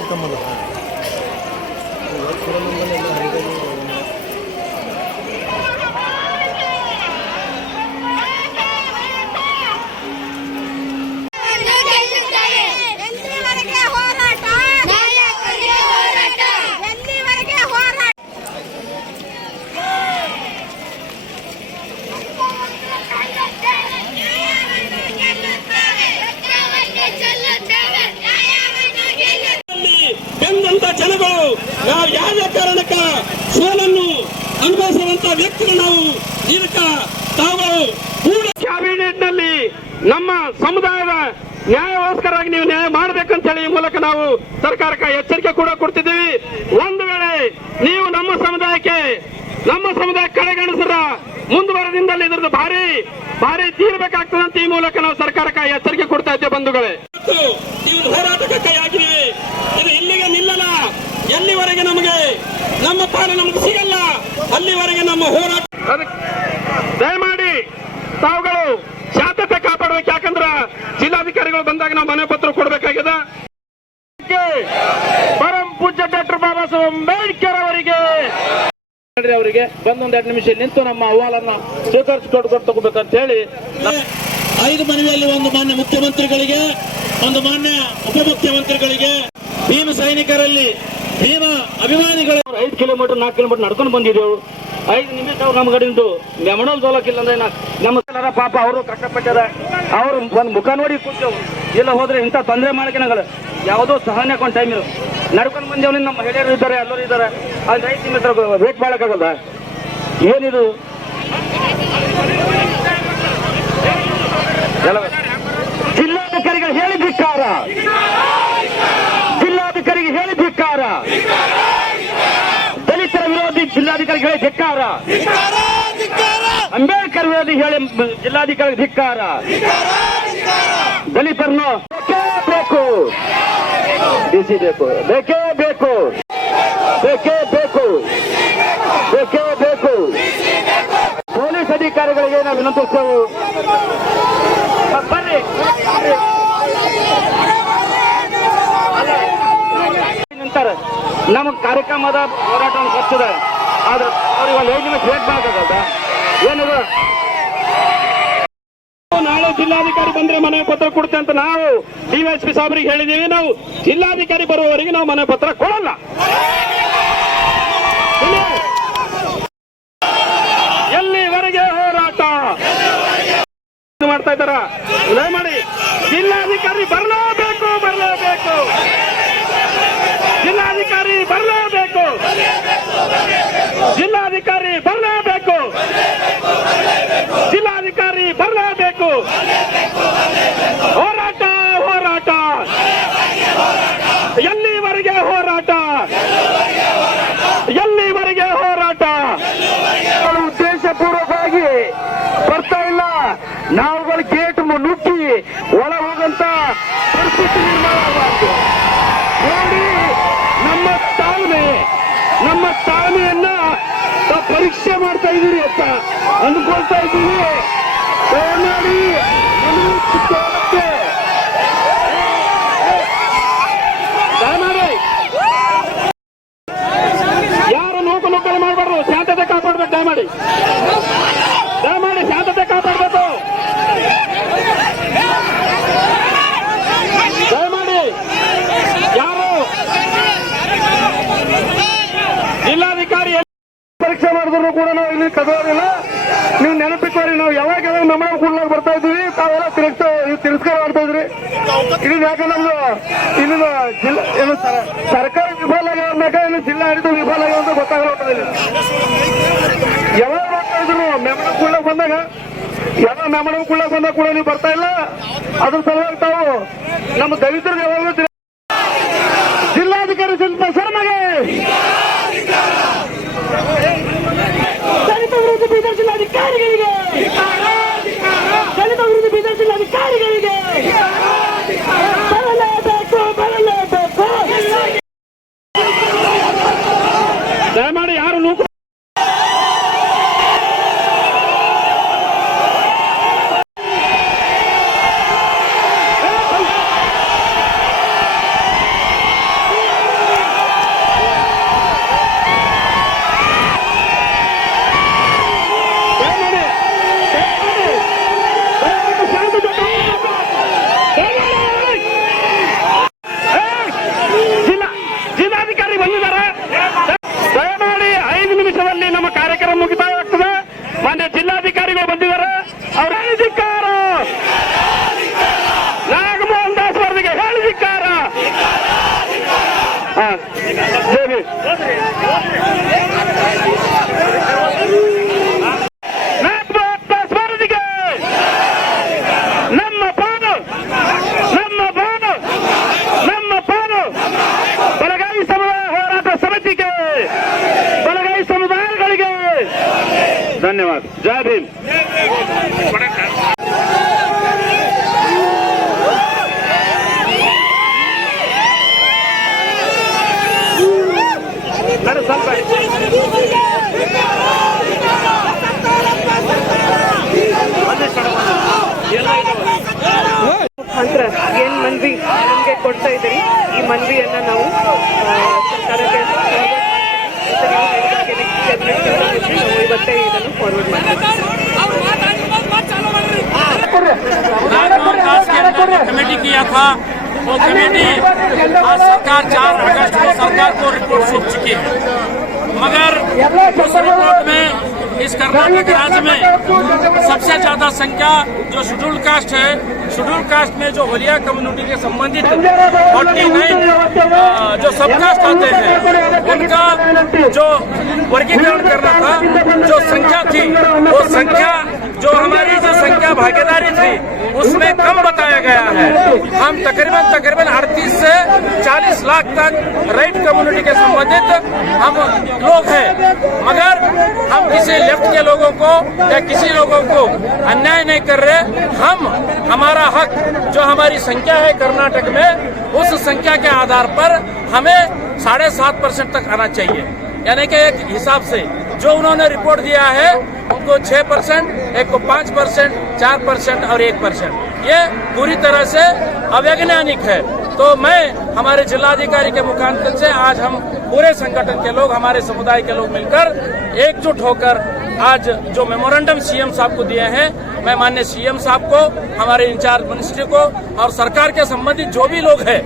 ಎಲ್ಲಿವರೆಗೆ ಹೋರಾಟ ಎಲ್ಲಿವರೆಗೆ ಹೋರಾಟ ಬೆಂದಂತ ಜನಗಳು ನಾವು ಯಾವುದೇ ಕಾರಣಕ್ಕ ಸೋಲನ್ನು ಅನುಭವಿಸುವಂತ ವ್ಯಕ್ತಿಗಳು ನಾವು ಇದಕ್ಕ ತಾವು ಕ್ಯಾಬಿನೆಟ್ ನಲ್ಲಿ ನಮ್ಮ ಸಮುದಾಯದ ನ್ಯಾಯಕ್ಕೋಸ್ಕರವಾಗಿ ನೀವು ನ್ಯಾಯ ಮಾಡಬೇಕಂತ ಹೇಳಿ ಈ ಮೂಲಕ ನಾವು ಸರ್ಕಾರಕ್ಕೆ ಎಚ್ಚರಿಕೆ ಕೂಡ ಕೊಡ್ತಿದ್ದೀವಿ. ಒಂದು ವೇಳೆ ನೀವು ನಮ್ಮ ಸಮುದಾಯ ಕಡೆಗಣಿಸರ ಮುಂದುವರೆದಿಂದಲೇ ಇದ್ರದ್ದು ಭಾರಿ ತೀರ್ಬೇಕಾಗ್ತದಂತ ಈ ಮೂಲಕ ನಾವು ಸರ್ಕಾರಕ್ಕೆ ಎಚ್ಚರಿಕೆ ಕೊಡ್ತಾ ಇದ್ದೇವೆ ಬಂಧುಗಳೇ. ನೀವು ಹೋರಾಟಕ್ಕೆ ಕೈ ಹಾಕಿದ್ದೀವಿ. ಇದು ಇಲ್ಲಿಗೆ ನಿಲ್ಲಲ್ಲ. ಎಲ್ಲಿವರೆಗೆ ನಮಗೆ ನಮ್ಮ ಪಾಲು ನಮಗೆ ಸಿಗಲ್ಲ ಅಲ್ಲಿವರೆಗೆ ನಮ್ಮ ಹೋರಾಟ. ದಯಮಾಡಿ ತಾವುಗಳು ಶಾಂತತೆ ಕಾಪಾಡಬೇಕು. ಯಾಕಂದ್ರೆ ಜಿಲ್ಲಾಧಿಕಾರಿಗಳು ಬಂದಾಗ ನಾವು ಮನೆ ಪತ್ರ ಕೊಡಬೇಕಾಗಿದೆ. ಪರಂ ಪೂಜ್ಯ ಡಾಕ್ಟರ್ ಬಾಬಾ ಸಾಹೇಬ್ ಅಂಬೇಡ್ಕರ್ ಅವರಿಗೆ ಬಂದೊಂದು 2 ನಿಮಿಷ ನಿಂತು ನಮ್ಮ ಅಹವಾಲನ್ನ ಸ್ವೀಕರಿಸಿಕೊಡ್ಬೇಕಂತ ಹೇಳಿ 5 ಮನವಿಯಲ್ಲಿ ಒಂದು ಮಾನ್ಯ ಮುಖ್ಯಮಂತ್ರಿಗಳಿಗೆ, ಒಂದು ಮಾನ್ಯ ಉಪಮುಖ್ಯಮಂತ್ರಿಗಳಿಗೆ, ಭೀಮ ಸೈನಿಕರಲ್ಲಿ ಭೀಮ ಅಭಿಮಾನಿಗಳು 5 ಕಿಲೋಮೀಟರ್ 4 ಕಿಲೋಮೀಟರ್ ನಡ್ಕೊಂಡು ಬಂದಿದ್ದೆವು. 5 ನಿಮಿಷ ಅವ್ರು ನಮ್ಮ ಕಡೆಯಿಂದ ಮೆಮಣಲ್ ಸೋಲಕ್ಕಿಲ್ಲ ಅಂದ್ರೆ ನಮ್ಮ ಪಾಪ ಅವರು ಕಷ್ಟಪಟ್ಟದ. ಅವ್ರು ಒಂದು ಮುಖ ನೋಡಿ ಕೂತೇವು. ಇಲ್ಲ ಹೋದ್ರೆ ಇಂಥ ತೊಂದರೆ ಮಾಡ್ಕೊಳಗಳು ಯಾವುದೋ ಸಹನೆ ಕೊಂಡು ಟೈಮ್ ಇರು ನಡ್ಕೊಂಡು ಬಂದೇವ್. ನಮ್ಮ ಹಿರಿಯರು ಇದ್ದಾರೆ, ಎಲ್ಲರೂ ಇದ್ದಾರೆ. ಅಲ್ಲಿ 5 ನಿಮಿಷ ವೇಟ್ ಮಾಡಕ್ಕಾಗಲ್ಲ. ಏನಿದು ಜಿಲ್ಲಾಧಿಕಾರಿಗಳು ಹೇಳಿ ಧಿಕ್ಕಾರ, ಜಿಲ್ಲಾಧಿಕಾರಿಗೆ ಹೇಳಿ ಧಿಕ್ಕಾರ, ದಲಿತರ ವಿರೋಧಿ ಜಿಲ್ಲಾಧಿಕಾರಿಗೆ ಹೇಳಿ ಧಿಕ್ಕಾರ, ಅಂಬೇಡ್ಕರ್ ವಿರೋಧಿ ಹೇಳಿ ಜಿಲ್ಲಾಧಿಕಾರಿ ಧಿಕ್ಕಾರ. ದಲಿತರನ್ನು ಬೇಕು, ಡಿಸಿ ಬೇಕು, ಬೇಕೇ ಬೇಕು, ಬೇಕೇ ಬೇಕು, ಬೇಕೇ ಬೇಕು. ಪೊಲೀಸ್ ಅಧಿಕಾರಿಗಳಿಗೆ ನಾವು ವಿನಂತಿಸ್ತೇವೆ, ಬರ್ರಿ ನಿಂತಾರೆ. ನಮ್ಮ ಕಾರ್ಯಕ್ರಮದ ಹೋರಾಟ ಖರ್ಚಿದೆ, ಆದ್ರೆ ಅವ್ರಿಗೆ ಒಂದು 5 ನಿಮಿಷ ವೇಟ್ ಮಾಡಬೇಕಲ್ಲ. ಏನಿದು ನಾಳೆ ಜಿಲ್ಲಾಧಿಕಾರಿ ಬಂದ್ರೆ ಮನೆ ಪತ್ರ ಕೊಡುತ್ತೆ ಅಂತ ನಾವು ಡಿವೈಎಸ್ಪಿ ಸಾಹೇಬರಿಗೆ ಹೇಳಿದ್ದೀವಿ. ನಾವು ಜಿಲ್ಲಾಧಿಕಾರಿ ಬರುವವರೆಗೆ ನಾವು ಮನೆ ಪತ್ರ ಕೊಡಲ್ಲ. ಎಲ್ಲಿವರೆಗೆ ಹೋರಾಟ ಮಾಡ್ತಾ ಇದ್ದಾರ? ದಯಮಾಡಿ ಜಿಲ್ಲಾಧಿಕಾರಿ ಬರಲೇಬೇಕು, ಬರಲೇಬೇಕು, ಜಿಲ್ಲಾಧಿಕಾರಿ ಬರಲೇಬೇಕು, ಜಿಲ್ಲಾಧಿಕಾರಿ ಬರಲೇಬೇಕು, ಜಿಲ್ಲಾಧಿಕಾರಿ ಬರಲೇಬೇಕು. ಹೋರಾಟ ಹೋರಾಟ ಎಲ್ಲಿವರೆಗೆ ಹೋರಾಟ, ಎಲ್ಲಿವರೆಗೆ ಹೋರಾಟ. ಉದ್ದೇಶಪೂರ್ವಕವಾಗಿ ಬರ್ತಾ ಇಲ್ಲ. ನಾವುಗಳು ಗೇಟ್ ನುಗ್ಗಿ ಒಳ ಹೋಗಂತ ಪರಿಸ್ಥಿತಿ ನಿರ್ಮಾಣ ಆಗಬಾರ್ದು. ನೋಡಿ ನಮ್ಮ ತಾಳ್ಮೆಯನ್ನ ಪರೀಕ್ಷೆ ಮಾಡ್ತಾ ಇದೀರಿ ಅಂತ ಅಂದ್ಕೊಳ್ತಾ ಇದ್ದೀವಿ. ದಯಮಾಡಿ ದಯಮಾಡಿ ಯಾರು ನುಗ್ಗಲು ಮಾಡಬಾರ್ದು, ಶಾಂತತೆ ಕಾಪಾಡ್ಬೇಕು. ದಯಮಾಡಿ ಶಾಂತತೆ ಕಾಪಾಡಬೇಕು. ದಯಮಾಡಿ ಯಾರು ಜಿಲ್ಲಾಧಿಕಾರಿ ಪರೀಕ್ಷೆ ಮಾಡಿದ್ರು ಕೂಡ ನಾವು ಇಲ್ಲಿ ಕದೋರಿಲ್ಲ. ನೀವು ನೆನಪಿಟ್ಕೋರಿ, ನಾವು ಯಾವಾಗ ನಮ್ಮ ಕೂಡ್ಲಾಗ ಬರ್ತಾ ಇದ್ವಿ, ತಾವೆಲ್ಲ ತಿರಸ್ಕಾರ ಮಾಡ್ತಾ ಇದ್ರಿ. ಇದು ಯಾಕೆ ನಮ್ದು ಇಲ್ಲಿನ ಜಿಲ್ಲಾ ಸರ್ಕಾರ ವಿಫಲ ಆಗ್ಯಾಕ ಇನ್ನು ಜಿಲ್ಲಾಡಳಿತ ವಿಫಲ ಆಗ್ಯಾವ ಅಂತ ಗೊತ್ತಾಗಲ್ಲ. ಯಾವಾಗ ಬರ್ತಾ ಇದ್ರು ಮೆಮಣ ಕೂಡ್ಲಾಗ ಬಂದಾಗ, ಯಾವ ಮೆಮಣ ಕೂಡ್ಲಾಗ ಬಂದಾಗ ಕೂಡ ನೀವು ಬರ್ತಾ ಇಲ್ಲ. ಅದ್ರ ಸಲುವಾಗಿ ತಾವು ನಮ್ಮ ದಲಿತರು ಯಾವಾಗ ಜಿಲ್ಲಾಧಿಕಾರಿ ಶಿಲ್ಪ ಶರ್ಮಗೆ, ದಲಿತ ವಿರೋಧಿ ಬೀದರ್ ಜಿಲ್ಲಾಧಿಕಾರಿಗಳಿಗೆ, ದಲಿತ ವಿರೋಧಿ ಬೀದರ್ ಜಿಲ್ಲಾಧಿಕಾರಿಗಳಿಗೆ ಬರಲೇಬೇಕು, ಬರಲೇಬೇಕು. ದಯಮಾಡಿ ಯಾರು ನೂಕು ನಮ್ಮ ಪಾಲು ಬಲಗಾಯಿ ಸಮುದಾಯ ಹೋರಾಟ ಸಮಿತಿಗೆ, ಬಲಗಾಯಿ ಸಮುದಾಯಗಳಿಗೆ ಧನ್ಯವಾದ. ಜೈ ಭೀಮ್. ಮುಖಾಂತರ ಏನ್ ಮನವಿ ನಮಗೆ ಕೊಡ್ತಾ ಇದ್ದೀರಿ, ಈ ಮನವಿಯನ್ನ ನಾವು ಸರ್ಕಾರಕ್ಕೆ ಇವತ್ತೇ ಇದನ್ನು ಫಾರ್ವರ್ಡ್ ಮಾಡ್ತೀವಿ. कमेटी किया था वो कमेटी आज सरकार 4 अगस्त को सरकार को रिपोर्ट सौंप चुकी है, मगर उस रिपोर्ट में इस कर्नाटक राज्य में सबसे ज्यादा संख्या जो शेड्यूल कास्ट है, शेड्यूल कास्ट में जो वलिया कम्युनिटी के संबंधित 49 जो सब कास्ट आते हैं उनका जो वर्गीकरण करना था, जो संख्या थी वो संख्या जो हमारी जो संख्या भागीदारी थी उसमें कम बताया गया है। हम तकरीबन 38 से 40 लाख तक राइट कम्युनिटी के संबंधित हम लोग हैं, मगर हम किसी लेफ्ट के लोगों को या किसी लोगों को अन्याय नहीं कर रहे। हम हमारा हक जो हमारी संख्या है कर्नाटक में, उस संख्या के आधार पर हमें 7.5% तक आना चाहिए, यानी कि एक हिसाब से जो उन्होंने रिपोर्ट दिया है उनको 6%, एक को 5%, 4% और 1%, ये पूरी तरह से अवैज्ञानिक है। तो मैं हमारे जिलाधिकारी के मुखांतर से आज हम पूरे संगठन के लोग, हमारे समुदाय के लोग मिलकर एकजुट होकर आज जो मेमोरेंडम सीएम साहब को दिए हैं, मैं माननीय सीएम साहब को, हमारे इंचार्ज मिनिस्ट्री को और सरकार के संबंधित जो भी लोग हैं,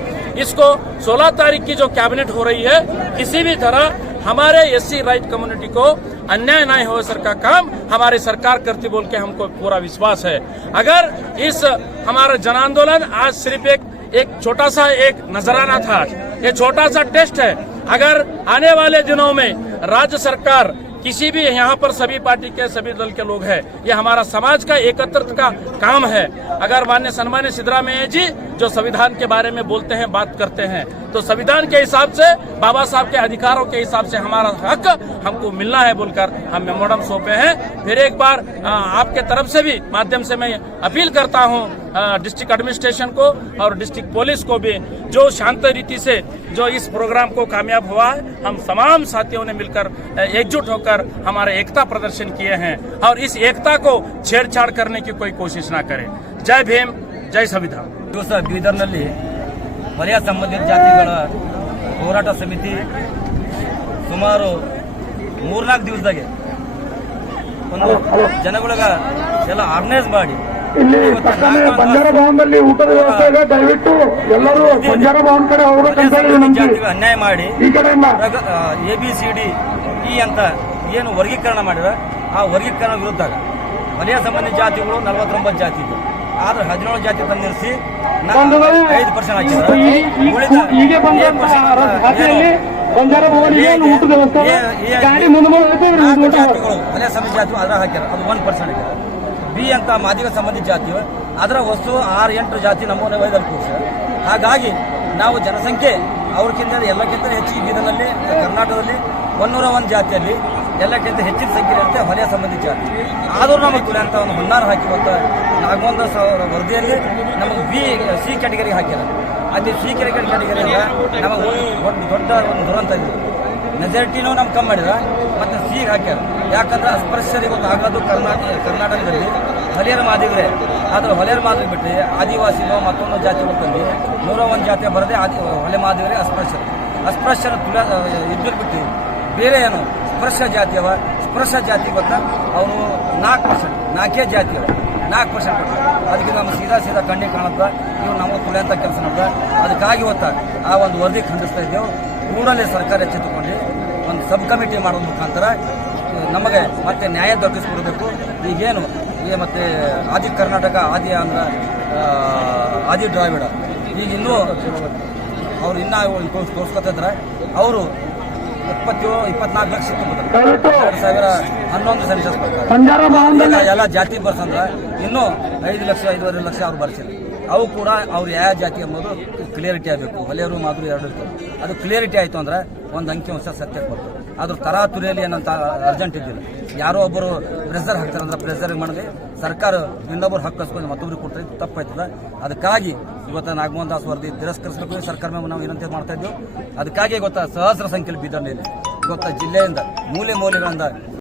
इसको 16 तारीख की जो कैबिनेट हो रही है, किसी भी तरह हमारे एससी राइट कम्युनिटी को अन्याय नहीं हो सर का काम हमारी सरकार करती बोल के हमको पूरा विश्वास है। अगर इस हमारा जन आंदोलन आज सिर्फ एक छोटा सा एक नजराना था, ये छोटा सा टेस्ट है। अगर आने वाले दिनों में राज्य सरकार किसी भी यहाँ पर सभी पार्टी के सभी दल के लोग हैं, ये हमारा समाज का एकत्रित का काम है। अगर माननीय सन्मान्य सिद्धरामैया जी जो संविधान के बारे में बोलते हैं, बात करते हैं, तो संविधान के हिसाब से, बाबा साहब के अधिकारों के हिसाब से हमारा हक हमको मिलना है बोलकर हम मेमोरेंडम सौंपे हैं। फिर एक बार आपके तरफ से भी माध्यम से मैं अपील करता हूँ डिस्ट्रिक्ट एडमिनिस्ट्रेशन को और डिस्ट्रिक्ट पुलिस को भी, जो शांत रीति से जो इस प्रोग्राम को कामयाब हुआ है, हम तमाम साथियों ने मिलकर एकजुट होकर हमारे एकता प्रदर्शन किए हैं और इस एकता को छेड़छाड़ करने की कोई कोशिश ना करें। जय भीम, जय संविधान। ದಿವಸ ಬೀದರ್ನಲ್ಲಿ ವಲಯ ಸಂಬಂಧಿತ ಜಾತಿಗಳ ಹೋರಾಟ ಸಮಿತಿ ಸುಮಾರು 3-4 ದಿವಸದಾಗೆ ಒಂದು ಜನಗಳಿಗೆ ಎಲ್ಲ ಆರ್ಗನೈಸ್ ಮಾಡಿ ಬಂಜಾರ ಭವನದಲ್ಲಿ ಊಟದ ವ್ಯವಸ್ಥೆ ಇದೆ, ದಯವಿಟ್ಟು ಎಲ್ಲರೂ ಬಂಜಾರ ಭವನ್ ಕಡೆ ಹೋಗಬೇಕಂತ ಜಾತಿಗೆ ಅನ್ಯಾಯ ಮಾಡಿ ಈ ಕಡೆಯಿಂದ ABCD E ಅಂತ ಏನು ವರ್ಗೀಕರಣ ಮಾಡಿದ ಆ ವರ್ಗೀಕರಣ ವಿರುದ್ಧ ವಲಯ ಸಂಬಂಧಿತ ಜಾತಿಗಳು 49 ಜಾತಿ ಇದ್ದು, ಆದ್ರೆ 17 ಜಾತಿ ತಂದಿರಿಸಿ 5% ಹಾಕಿದ್ದಾರೆ. ಹೀಗೆ ಬಂಜಾರ ಭವನಿಗೆ ಊಟದ ವ್ಯವಸ್ಥೆ ಗಾಡಿ ಮುಂದೆ ಜಾತಿಗಳು ವಲಯ ಸಂಬಂಧಿತ ಜಾತಿ ಅದ್ರ ಹಾಕ್ಯಾರ, ಅದು 1% ಹಾಕ್ಯಾರ. ಬಿ ಅಂತ ಮಾದಿಗ ಸಂಬಂಧಿತ ಜಾತಿ ಅದರ ವಸ್ತು 6-8 ಜಾತಿ ನಮ್ಮನೆ ವೈದಲ್ಲಿ ಕೂರ್ಸ. ಹಾಗಾಗಿ ನಾವು ಜನಸಂಖ್ಯೆ ಅವ್ರಕ್ಕಿಂತ ಎಲ್ಲಕ್ಕಿಂತ ಹೆಚ್ಚಿಗೆ ಬೀದರ್ನಲ್ಲಿ ಕರ್ನಾಟಕದಲ್ಲಿ 101 ಜಾತಿಯಲ್ಲಿ ಎಲ್ಲಕ್ಕಿಂತ ಹೆಚ್ಚಿನ ಸಂಖ್ಯೆ ಇರುತ್ತೆ ವಲಯ ಸಂಬಂಧಿತ ಜಾತಿ. ಆದರೂ ನಮಗೆ ತುಲೆ ಅಂತ ಒಂದು ಹುನ್ನಾರ ಹಾಕಿರುವಂಥ ನಾಗಮಂದ ವರದಿಯಲ್ಲಿ ನಮಗೆ C ಕ್ಯಾಟಗರಿಗೆ ಹಾಕಿಲ್ಲ. ಅಲ್ಲಿ C ಕ್ಯಾಟಗರಿಯಿಂದ ನಮಗೆ ದೊಡ್ಡ ಒಂದು ದುರಂತ ಇದೆ. ಮೆಜಾರಿಟಿನೂ ನಮ್ಗೆ ಕಮ್ಮಿ ಮಾಡಿದ ಮತ್ತು ಸಿಗೆ ಹಾಕ್ಯಾರ. ಯಾಕಂದ್ರೆ ಅಸ್ಪೃಶ್ಯರಿಗೆ ಒಂದು ಆಗೋದು ಕರ್ನಾಟಕದಲ್ಲಿ ಹೊಲೆಯರ ಮಾದಿಗರೇ, ಆದರೆ ಹೊಲೆಯರ ಮಾದಿಗೆ ಬಿಟ್ಟರೆ ಆದಿವಾಸಿನೋ ಮತ್ತೊಂದು ಜಾತಿಗಳು ತಂದು 101 ಜಾತಿಯ ಬರದೆ ಹೊಲೆ ಮಾದಿಗರೇ ಅಸ್ಪೃಶ್ಯರ ಇದ್ದಿಲ್ ಬಿಟ್ಟು ಬೇರೆ ಏನು ಸ್ಪರ್ಶ ಜಾತಿ ಅವ, ಸ್ಪರ್ಶ ಜಾತಿ ಗೊತ್ತಾ ಅವರು 4%, 4 ಜಾತಿ ಅವ, 4%. ಅದಕ್ಕೆ ನಮ್ಮ ಸೀದಾ ಕಣ್ಣಿ ಕಾಣುತ್ತ ಇವು ನಮಗೆ ತುಳಿಯಂಥ ಕೆಲಸ ನಡೆದ. ಅದಕ್ಕಾಗಿ ಇವತ್ತು ಆ ಒಂದು ವರದಿ ಖಂಡಿಸ್ತಾ ಇದ್ದೇವೆ. ಕೂಡಲೇ ಸರ್ಕಾರ ಎಚ್ಚೆತ್ತುಕೊಂಡು ಒಂದು ಸಬ್ ಕಮಿಟಿ ಮಾಡೋದ್ರ ಮುಖಾಂತರ ನಮಗೆ ಮತ್ತೆ ನ್ಯಾಯ ದೊರಕಿಸ್ಕೊಡ್ಬೇಕು. ಈಗೇನು ಮತ್ತೆ ಆದಿ ಕರ್ನಾಟಕ, ಆದಿ ಆಂಧ್ರ, ಆದಿ ದ್ರಾವಿಡ ಈಗ ಇನ್ನೂ ಅವ್ರು ಇನ್ನೂ ತೋರಿಸ್ಕೊತಿದ್ರೆ ಅವರು 24 ಲಕ್ಷ ಇತ್ತು ಮೊದಲು. 2011 ಸೆನ್ಸಸ್ ಪ್ರಕಾರ ಬಂಜಾರ ಭವನದಲ್ಲಿ ಎಲ್ಲ ಜಾತಿ ಬರ್ಸಂದ್ರೆ ಇನ್ನೂ 5 ಲಕ್ಷ 5.5 ಲಕ್ಷ ಅವ್ರು ಬರ್ಸಿಲ್ಲ. ಅವು ಕೂಡ ಅವ್ರು ಯಾವ ಜಾತಿ ಎಂಬುದು ಕ್ಲಿಯರಿಟಿ ಆಗಬೇಕು. ಹೊಲೆಯರು ಮಾಧುರಿ ಎರಡು ಇರ್ತಾರೆ. ಅದು ಕ್ಲಿಯರಿಟಿ ಆಯಿತು ಅಂದ್ರೆ ಒಂದು ಅಂಕಿಅಂಶ ಸತ್ಯಕ್ಕೆ ಬರ್ತದೆ. ಅದ್ರ ತರಾತುರಿಯಲ್ಲಿ ಏನಂತ ಅರ್ಜೆಂಟ್ ಇದ್ದಿಲ್ಲ. ಯಾರೋ ಒಬ್ಬರು ಪ್ರೆಸರ್ ಹಾಕ್ತಾರೆ ಅಂದ್ರೆ ಪ್ರೆಸರ್ ಮಾಡಿ ಸರ್ಕಾರ ಇನ್ನೊಬ್ಬರು ಹಕ್ಕು ಹಸ್ಕೊಂಡು ಮತ್ತೊಬ್ಬರಿಗೆ ಕೊಟ್ಟರೆ ತಪ್ಪಾಯ್ತದ. ಅದಕ್ಕಾಗಿ ಇವತ್ತು ನಾಗಮೋಹನ್ ದಾಸ್ ವರದಿ ತಿರಸ್ಕರಿಸಬೇಕು. ಸರ್ಕಾರ ಮೇಲೆ ನಾವು ವಿನಂತಿ ಮಾಡ್ತಾ ಇದ್ದೀವಿ. ಅದಕ್ಕಾಗಿ ಗೊತ್ತಾ ಸಹಸ್ರ ಸಂಖ್ಯೆಯಲ್ಲಿ ಬೀದರ್ನಲ್ಲಿ ಇವತ್ತು ಜಿಲ್ಲೆಯಿಂದ ಮೂಲೆಗಳಿಂದ